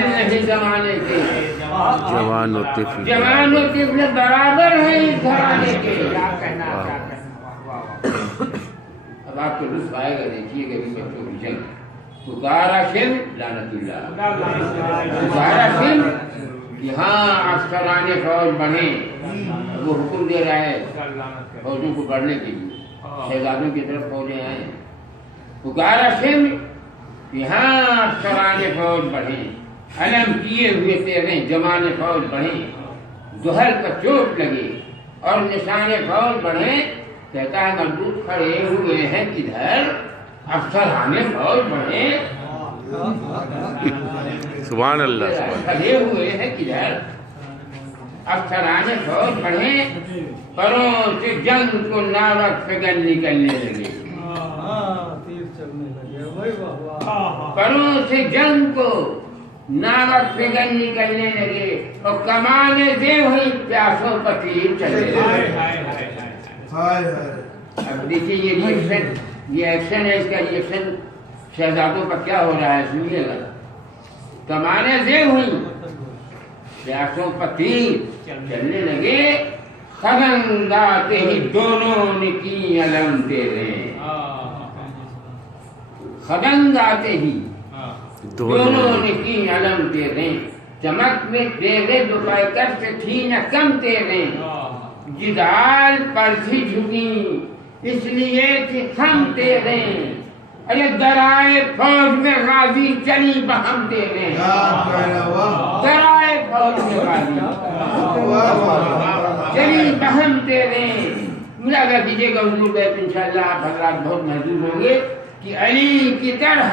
قابل نہیں زمانے کے، جوان و طفل برابر ہیں اس گھرانے کے۔ اب آپ کو لطف آئے گا، دیکھیے گا کہ بچوں کی جنگ پکارا شم لعنت اللہ، پکارا شم یہاں افسران فوج بنے، وہ حکم دے رہا ہے فوجوں کو بڑھنے کے لیے، شہزادوں کی طرف فوجیں آئیں، پکارا شم یہاں افسران فوج بڑھیں، علم کیے ہوئے تیرے جمان فوج بڑھیں، زحل کا چوٹ لگے اور نشان فوج بڑھیں، کہتا ہے مردود کھڑے ہوئے ہیں کدھر، افسران فوج بڑھیں، سبحان اللہ سبحان کھڑے ہوئے ہیں کدھر، افسران فوج بڑھیں، پروں سے جنگ کو ناوک فگن نکلنے لگے، پروں سے جنگ کو ناوک فگن نکلنے لگے، اور کمانے دے ہوئی پیاسوں پر تیر چلے لگے۔ اب دیکھیے یہ ایکشن ہے، اس کا ریئیکشن شہزادوں پر کیا ہو رہا ہے، سنیے گا۔ کمانے دے ہوئی پیاسوں پر تیر چلنے لگے، خدنگ آتے ہی دونوں نے کی علم تیرے، خدنگ آتے ہی دونوں نے کی علم تیرے، چمک میں تیرے دوپہر کر سے تھی نہ کم تیرے، جدال پر تھی جھکی اس لیے کہ ہم تیرے، ارے درائے فوج میں غازی چلی بہم تیرے، درائے فوج میں غازی چلی بہم تیرے۔ ملاحظہ کیجیے گا حضور بیت انشاءاللہ آپ حضرات بہت محظوظ ہوں گے کہ علی کی طرح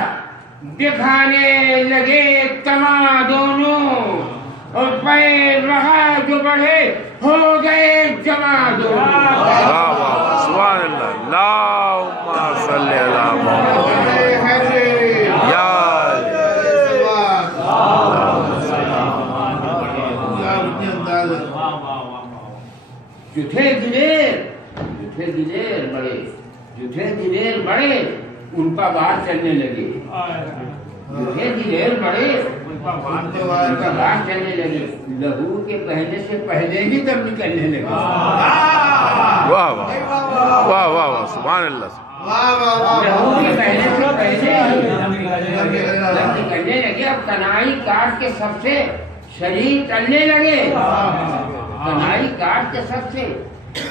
دکھانے لگے تما دونوں، اور پیر رہا جو بڑھے ہو گئے جمع دونوں۔ سبحان اللہ، اللہم صلی علی محمد یا جو تھے دلیر بڑے ان کا بار چلنے لگے، جو تھے دلیر بڑے ان کا بار چلنے لگے، لہو کے بہنے سے پہلے ہی تب نکلنے لگے۔ واہ واہ واہ واہ واہ سبحان اللہ، لہو کے بہنے سے پہلے ہی نکلنے لگے۔ اب کنائی کاٹ کے سب سے شریر چلنے لگے، کنائی کاٹ کے سب سے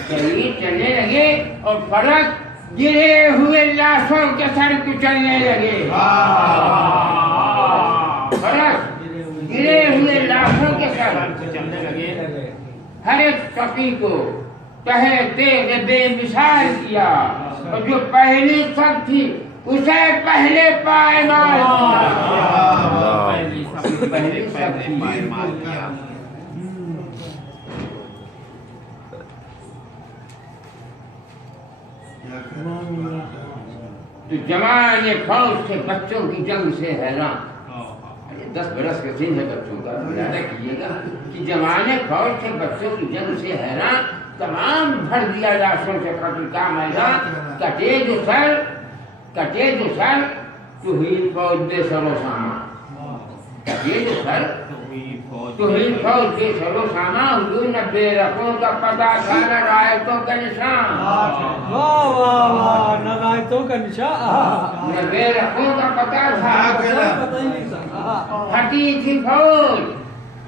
شریر چلنے لگے، اور فرق گرے ہوئے لاشوں کے سر کچلنے لگے، فرق گرے ہوئے لاشوں کے سر چلنے لگے۔ ہر ایک فقی کو کہتے بے مثال کیا، اور جو پہلی سب تھی اسے پہلے پائمال کیا۔ تو جوان فوج سے بچوں کی جنگ سے حیران، 10 برس کا سن ہے بچوں کا، مشاہدہ کیجیے گا کہ جوان فوج سے بچوں کی جنگ سے حیران، تمام بھر دیا لاشوں سے قتل کا میدان، کٹے جو سر توہین فوج بے سر و سامان، کٹے جو سر توہین فوج بے سر و سامان، حضور نہ بے رقوں کا پتہ تھا نہ رایتوں کا نشان، نہ رایتوں کا نشان، نہ بے رقوں کا پتہ تھا، ہٹی تھی فوج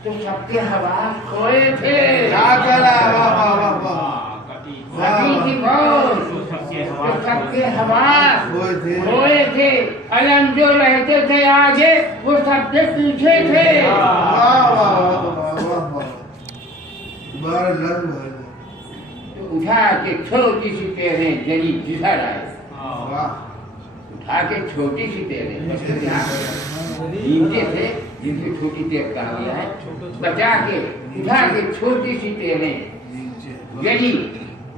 تو سب کے حواس کھوئے تھے، ہٹی تھی فوج تو سب کے حواس کھوئے تھے، علم جو رہتے تھے آگے وہ سب کے پیچھے تھے۔ اٹھا کے چھوٹی سی تیریں جلی جسر آئے، اٹھا کے چھوٹی سی تیریں نیچے سے جن سے چھوٹی تیر کہا گیا ہے، بچا کے اٹھا کے چھوٹی سی تیریں جلی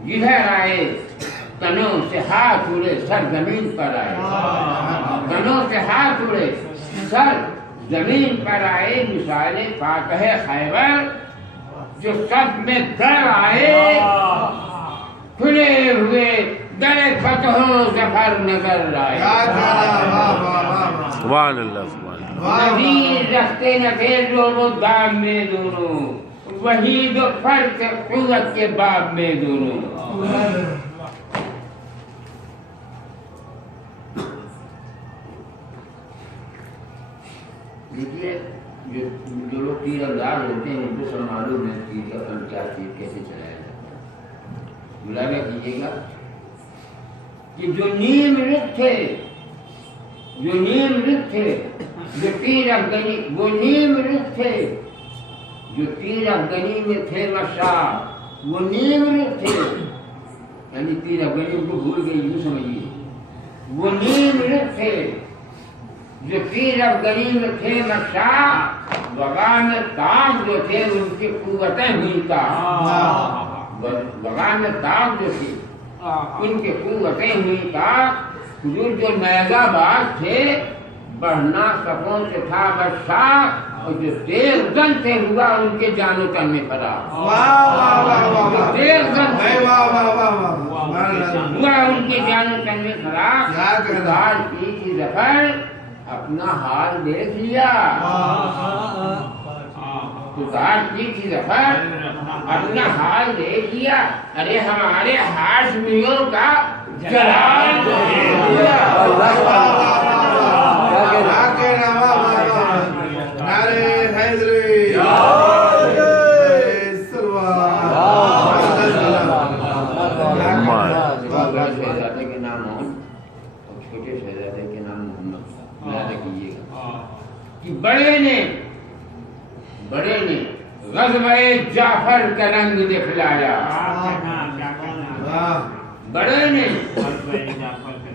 جدھر آئے، تنوں سے ہاتھ اڑے سر زمین پر آئے، تنوں سے ہاتھ اڑے سر زمین پر آئے، مثال فاتح خیبر جو سب میں در آئے، کھلے ہوئے در فتح و ظفر نظر آئے۔ سبحان اللہ سبحان اللہ۔ نظیر رکھتے نہ تھے دونوں دام میں دونوں، وہی دو فرق قوت کے باب میں دونوں. دیکھیے جو لوگ تیر انداز ہوتے ہیں ان کو سب معلوم ہے تیر کا فن کیا چیز کیسے چلایا جاتا ہے. ملاحظہ کیجیے گا کہ جو نیم رخ تھے جو تیر افغنی، وہ نیم رخ تھے جو تیر افغنی میں تھے مشا، وہ نیم رخ تھے، یعنی تیر افغنی کو بھول گئی یوں سمجھیے. وہ نیم رخ تھے جو تیر افغنی میں تھے مشا، وغام تاغ جو تھے ان کی قوتیں ہوئی تا. وغام تاغ جو تھی ان کی قوتیں ہوئی تا. حضور جو نیزہ باز تھے بڑھنا سپوں سے تھا بادشاہ، اور جو تیز زن سے ہوا ان کے جان و تن میں پڑا. تیز زن سے ہوا ان کے جان و تن میں پڑا. خدا کی ظفر اپنا حال دیکھ لیا، خدا کی ظفر اپنا حال دیکھ لیا. ارے ہمارے ہاشمیوں کا جلال دیکھ لیا. شہزادے کے نام محمد اور چھوٹے شہزادے کے نام محمد. ملاحظہ کیجیے گا کہ بڑے نے غزوہ جعفر کا رنگ دکھلایا. بڑے نے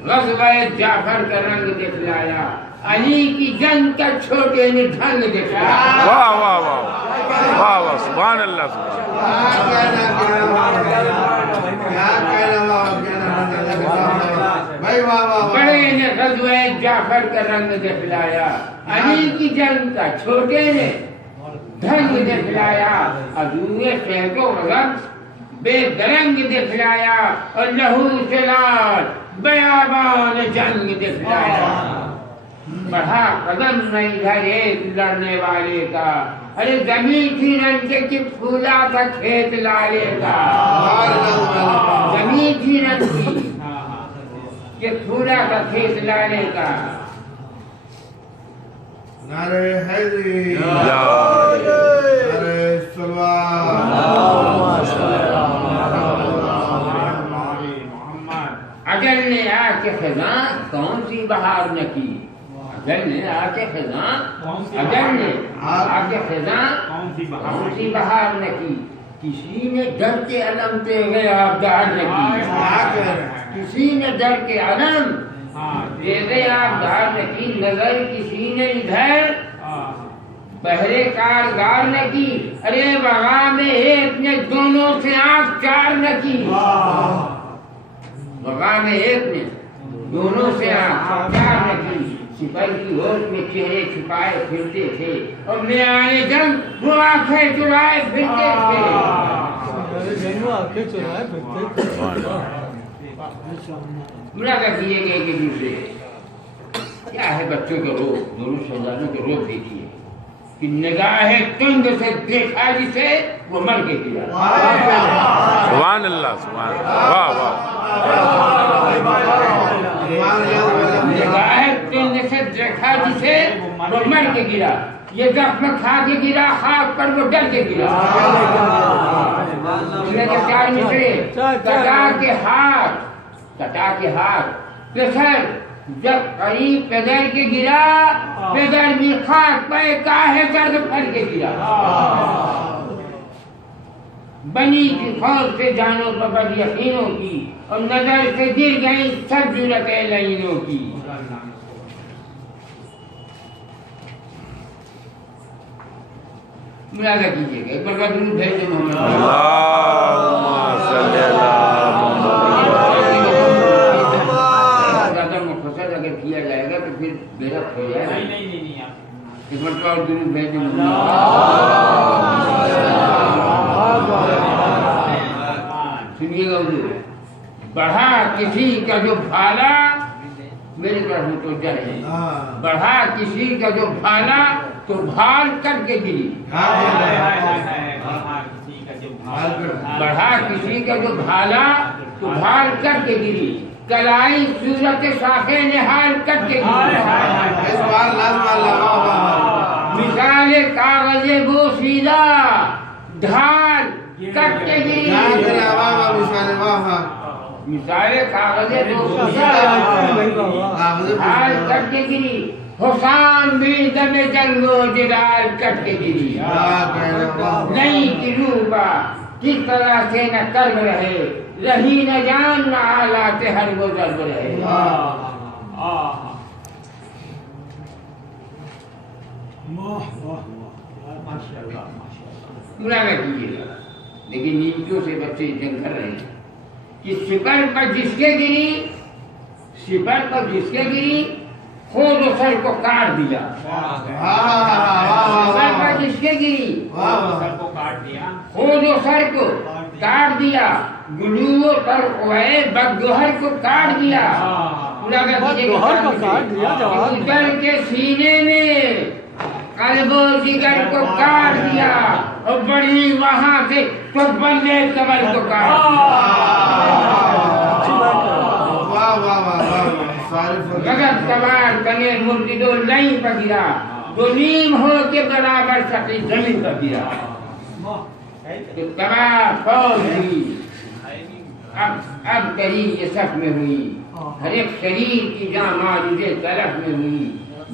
غزوہ جعفر کا رنگ دکھلایا. علی کی جنگ کا چھوٹے نے ڈھنگ دکھلایا. واہ واہ واہ واہ واہ سبحان اللہ بڑے نے غزوہ جعفر کا رنگ دکھلایا. علی کی جنگ کا چھوٹے نے ڈھنگ دکھلایا. عدوئے شہد و غضب بے درنگ دکھلایا، اور لہو چلال بیابان جنگ دکھلایا. بڑھا قدم میں ادھر ایک لڑنے والے کا، ارے زمین تھی رنگ کی پھولا تھا کھیت لالے کا. زمین تھی رنگ کی کہ پھولا تھا کھیت لالے کا. نعرہ حیدری، نعرہ صلوات. اجل نے آ کے خزاں کون سی بہار نہ کی. اجل نے آ کے خزاں کون سی بہار نہ کی. کسی نے ڈر کے علم پہ آبدار نہ کی. کسی نے ڈر کے علم پہ آبدار نہ کی. نظر کسی نے ادھر بہرے کارگار نہ کی. ارے وغا میں ایک نے دونوں سے آنکھ چار نہ کی. وغا میں ایک نے دونوں سے آنکھ چار نہ کی. سپاہی کی ہوش میں چہرے چھپائے پھرتے تھے، اور میانے جنگ وہ آنکھیں چرائے پھرتے تھے. ملاقات کیے گئے کہ دوسرے کیا ہے بچوں کے روپ. دونوں شہزادوں کے روپ دیکھیے کہ نگاہ تند سے دیکھا جسے وہ مر کے گیا. سبحان اللہ سبحان اللہ. واہ واہ نگاہ تند سے دیکھا جسے وہ مر کے گرا. یہ زخم کھا کے گرا خاک پر وہ ڈر کے گرا. چار مصرے کٹا کے ہاتھ پسر جب قریب پیدر کے گرا، پیدر بھی خاک پہ کاہے درد پھر کے گرا. بنی کی فوج سے جانوں پر بد یقینوں کی، اور نظر سے گر گئی سب جرتیں لعینوں کی. ملاحظہ کیجیے گا ایک بار درود بھیجے محمد. اللہم صلی اللہ زیادہ مختصر اگر کیا جائے گا تو پھر بےحد ہو جائے گا. ایک مرتبہ اور درود بھیجے محمد. سنیے گا حضور. بڑھا کسی کا جو بھالا میری طرف متوجہ ہے. بڑھا کسی کا جو بھالا تو بھال کر کے گری. بڑھا کسی کا جو بھالا تو بھال کر کے گری. کلائی صورت شاخے نہال کر کے گری. مثال کاغذ بوسیدہ ڈھال کٹ کے گری. مثال کاغذ بوسیدہ ڈھال کٹ کے گری. حسام بھی دم جنگ و جدال کٹ کے گری. نہیں کی روبا کس طرح سے نہ کرم رہے. رہی نہ جان نہ آلات ہر وہ ضرب رہے. پورا نہ کیجیے گا. لیکن نیچوں سے بچے جنگ کر رہے ہیں کہ سپر پر جس کے گری سپر پر جس کے گری خود و سر کو کاٹ دیا. سپر پر جس کے گری خود و سر کو کاٹ دیا. گلو و سر بد گوہر کو کاٹ دیا. جگر کے سینے میں قلب و جگر کو کاٹ دیا اور بڑی وہاں سے تو بندے کمر کو کاٹ دیا. کمار کنے مرد دو نہیں پگیرا تو نیم ہو کے برابر سکی زمین پر گرا. کمار فوج ہوئی اب تری یہ سخ میں ہوئی. ہر ایک شریر کی جاں موجود طرف میں ہوئی.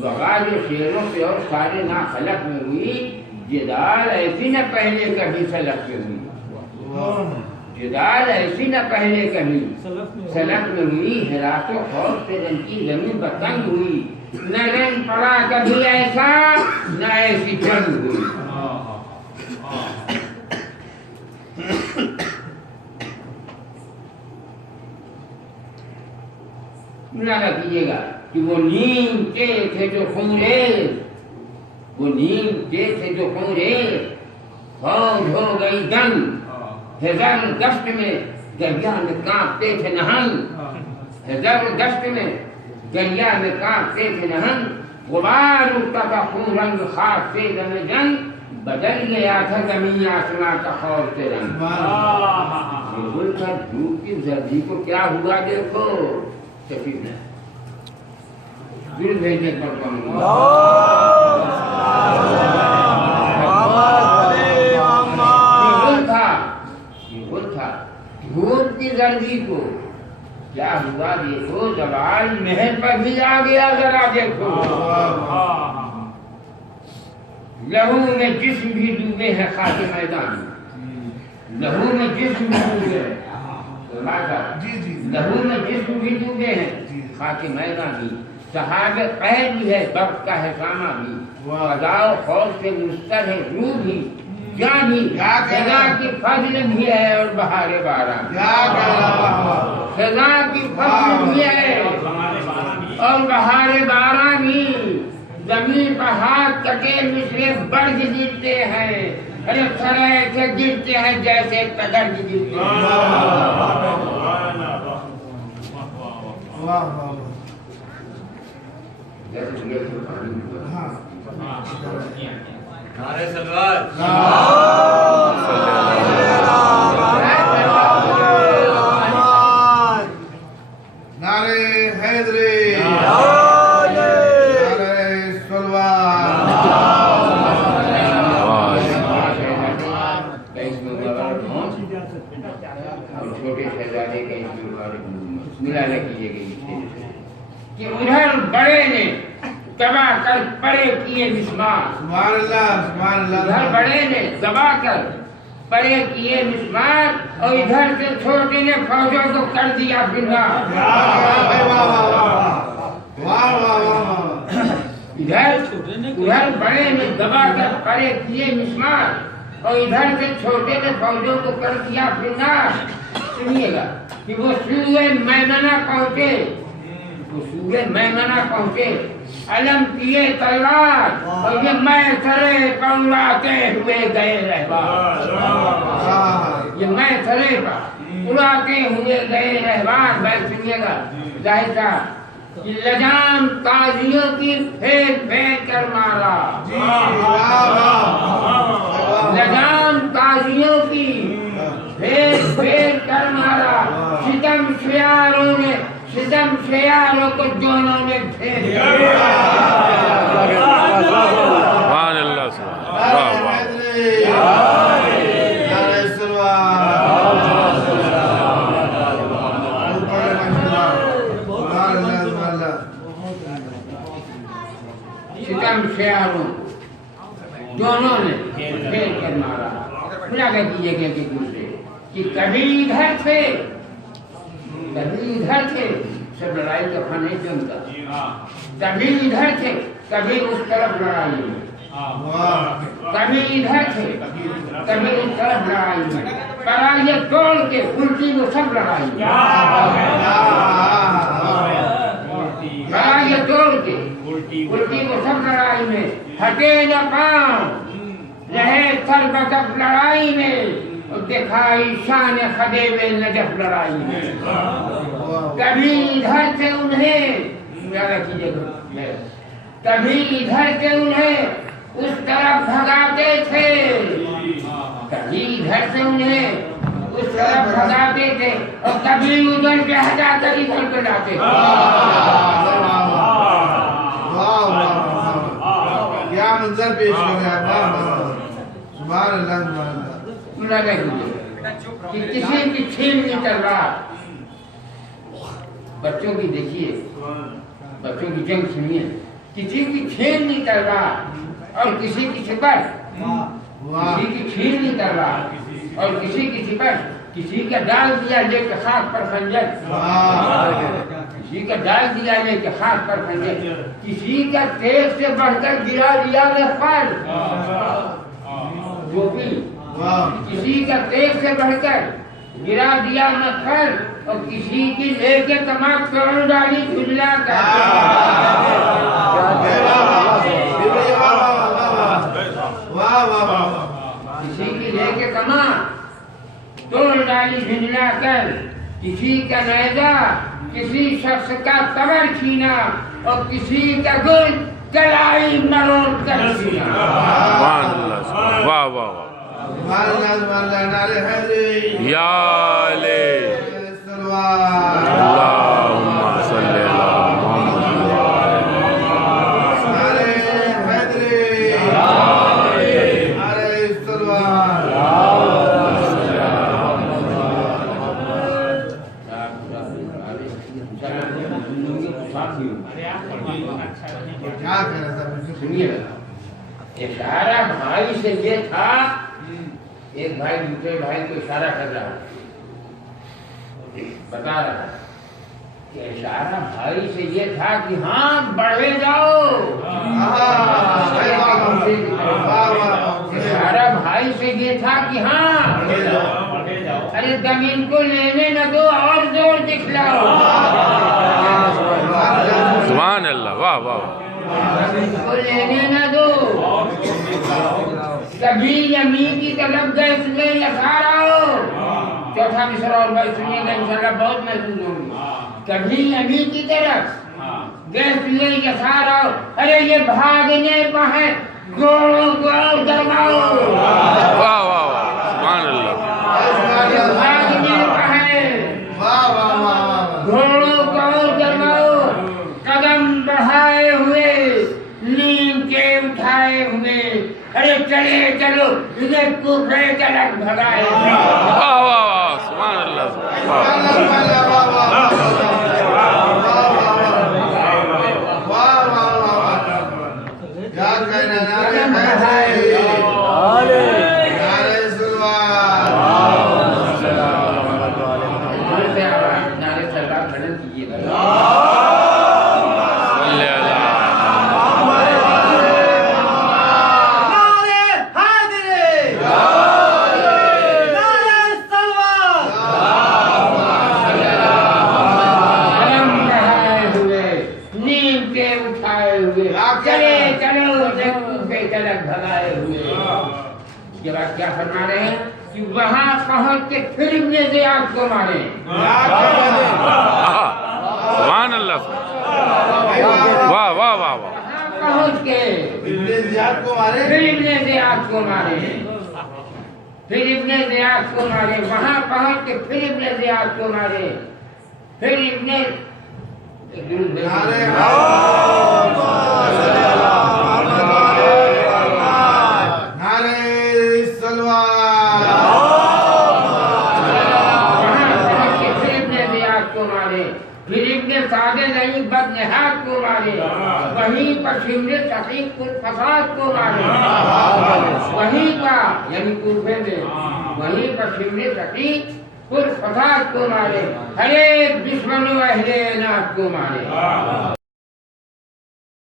وغاز و شیروں سے اور سارے نا خلق میں ہوئی. جدال ایسی نہ پہلے کبھی سلق میں ہوئی. جدال ایسی نہ پہلے کبھی سلق میں ہوئی. ہراس و خوف سے رن کی زمین بتنگ ہوئی. نہ رن پڑا کبھی ایسا نہ ایسی جنگ ہوئی. نہ کیجیے گا کہ وہ نیم کے تھے جو خونریز. وہ نیم کے تھے جو خونریز فوج ہو گئی دنگ. ہزار دشت میں دریا میں کانپتے تھے نہنگ. ہزار دشت میں دریا میں کانپتے تھے نہنگ. غبار اٹھتا تھا خون رنگ خاک سے دم جنگ. بدل گیا تھا زمین آسمان کا خوف سے رنگ. دھوپ کی زردی کو کیا ہوا دیکھو. دل بھیجنے پر دھوپ کی زردی کو کیا ہوا دیکھو. زوال محل پر بھی آ گیا ذرا دیکھو. لہو میں جسم بھی ڈوبے ہیں خاک میدان. لہو میں جسم بھی ڈوبے ہیں. لہو میں جسم بھی ڈوبے ہیں خاک میدان بھی. صحاب قید بھی ہے برف کا ہے سامہ بھی. قضاء و خوف سے مستر ہے روح بھی جان بھی. سزا کی فضل بھی ہے اور بہار باران. سزا کی فضل بھی ہے اور بہار باران بھی. زمین پر ہاتھ کٹے مصرے برگ گرتے ہیں. ارے سرائے سے گرتے ہیں جیسے تگرگ گرتے ہیں. نعرہ سلوات. نعرہ حیدری. نعرہ سلوات. چھوٹے شہزادے کا ملانا کیجیے گئی کہ ادھر بڑے نے دبا کر پرے کیے مسمار. سبحان اللہ سبحان اللہ. ادھر بڑے نے دبا کر پرے کیے مسمار اور ادھر سے چھوٹے نے فوجوں کو کر دیا بنا. ادھر بڑے نے دبا کر پرے کیے مسمار اور ادھر سے چھوٹے نے فوجوں کو کر دیا بنا. سنیے گا کہ وہ سوئے میمنہ پہنچے. وہ سوئے میمنہ پہنچے. علم کیے تلوار اور یہ میں سرے اڑاتے ہوئے گئے رہبار. یہ میں سرے پر اڑاتے ہوئے گئے رہبار. بھائی سنیے گا ظاہر صاحب لجام تازیوں کی پھیر پھیر کر مارا لجام تازیوں کی پھیر پھیر کر مارا ستم شیاروں کو دونوں نے پھیر سبحان اللہ واہ واہ ستم شیاروں کو دونوں نے پھیر کر مارا ملاقہ کیجئے کہ دوسرے کہ کبھی ادھر تھے سب لڑائی کا فن ہے جنتا کبھی ادھر تھے کبھی اس طرف لڑائی میں کبھی ادھر تھے کبھی اس طرف لڑائی میں پرائیے توڑ کے الٹی کو سب لڑائی میں پرائیے توڑ کے الٹی کو سب لڑائی میں ہٹے نہ پاؤں رہے سر بطف لڑائی میں دکھائی شان خدیوے نجف لڑائی میں کبھی ادھر سے انہیں کبھی ادھر سے انہیں اس طرف بھگاتے تھے کبھی ادھر سے انہیں اس طرف بھگاتے تھے اور کبھی ادھر کے ہٹا کر ادھر کو لاتے تھے کیا منظر پیش کر رہے ہیں سبحان اللہ سبحان اللہ کہ کسی کی چھینی تلوار بچوں کی دیکھیے بچوں کی جنگ سنیے کسی کی چھینی تلوار اور کسی کی سپر کسی کی چھینی تلوار اور کسی کی سپر کسی کا ڈال دیا لے کے خاک پر خنجر کسی کا ڈال دیا لے کے خاک پر خنجر کسی کا تیز سے بڑھ کر گرا دیا لفظ جو بھی کسی کا تیز سے بڑھ کر گرا دیا مکھر اور کسی کی لے کے تمام توڑ ڈالی جھجلا کر کسی کی لے کے تمام توڑ ڈالی جھجلا کر کسی کا نیزہ کسی شخص کا تبر چھینا اور کسی کا گل کلائی مروڑ کر چھینا سبحان اللہ واہ واہ واہ یا علی اللہم صلی اللہ محمد اشارہ بھائی سے یہ تھا ایک بھائی دوسرے بھائی کو اشارہ کر رہا بتا رہا کہ اشارہ بھائی سے یہ تھا کہ ہاں بڑھے جاؤ اشارہ بھائی سے یہ تھا کہ ہاں ارے زمین کو لینے نہ دو اور زور دکھلاؤ سبحان اللہ واہ واہ زمین کو لینے نہ دو کبھی یمین کی طرف گئے سنیں لکھارا ہو چوتھا مصرع اور بھائی سنیے گا انشاءاللہ بہت محسوس ہوگی کبھی یمین کی طرف گئے سنیں لکھارا ہو ارے یہ بھاگنے پہ گوڑوں کو اور درماؤ واہ واہ سبحان اللہ بھاگنے پہ گھوڑوں کو اور درماؤ قدم بڑھائے ہوئے نیم کے اٹھائے ہوئے ارے چلے چلو انہیں کفر کا لگ بھگائے واہ واہ سبحان اللہ کیا فرما رہے ہیں کہ وہاں پہنچ کے پھر ابن زیاد کو مارے سبحان اللہ واہ واہ واہ واہ وہاں پہنچ کے ابن زیاد کو مارے، پھر ابن زیاد کو مارے، پھر ابن زیاد کو مارے، وہاں پہنچ کے پھر ابن زیاد کو مارے، پھر ابن نعرے نعرے سلوات، وہاں پہنچ کے پھر ابن زیاد کو مارے، پھر ابن سعد نئی بدنہاد کو مارے، وہیں پر شمر تحقیق الفساد کو مارے، وہیں پر یعنی کوفے میں وہیں پر شمر تحقیق الفساد کو مارے، ہر ایک دشمن و اہل عناد کو مارے۔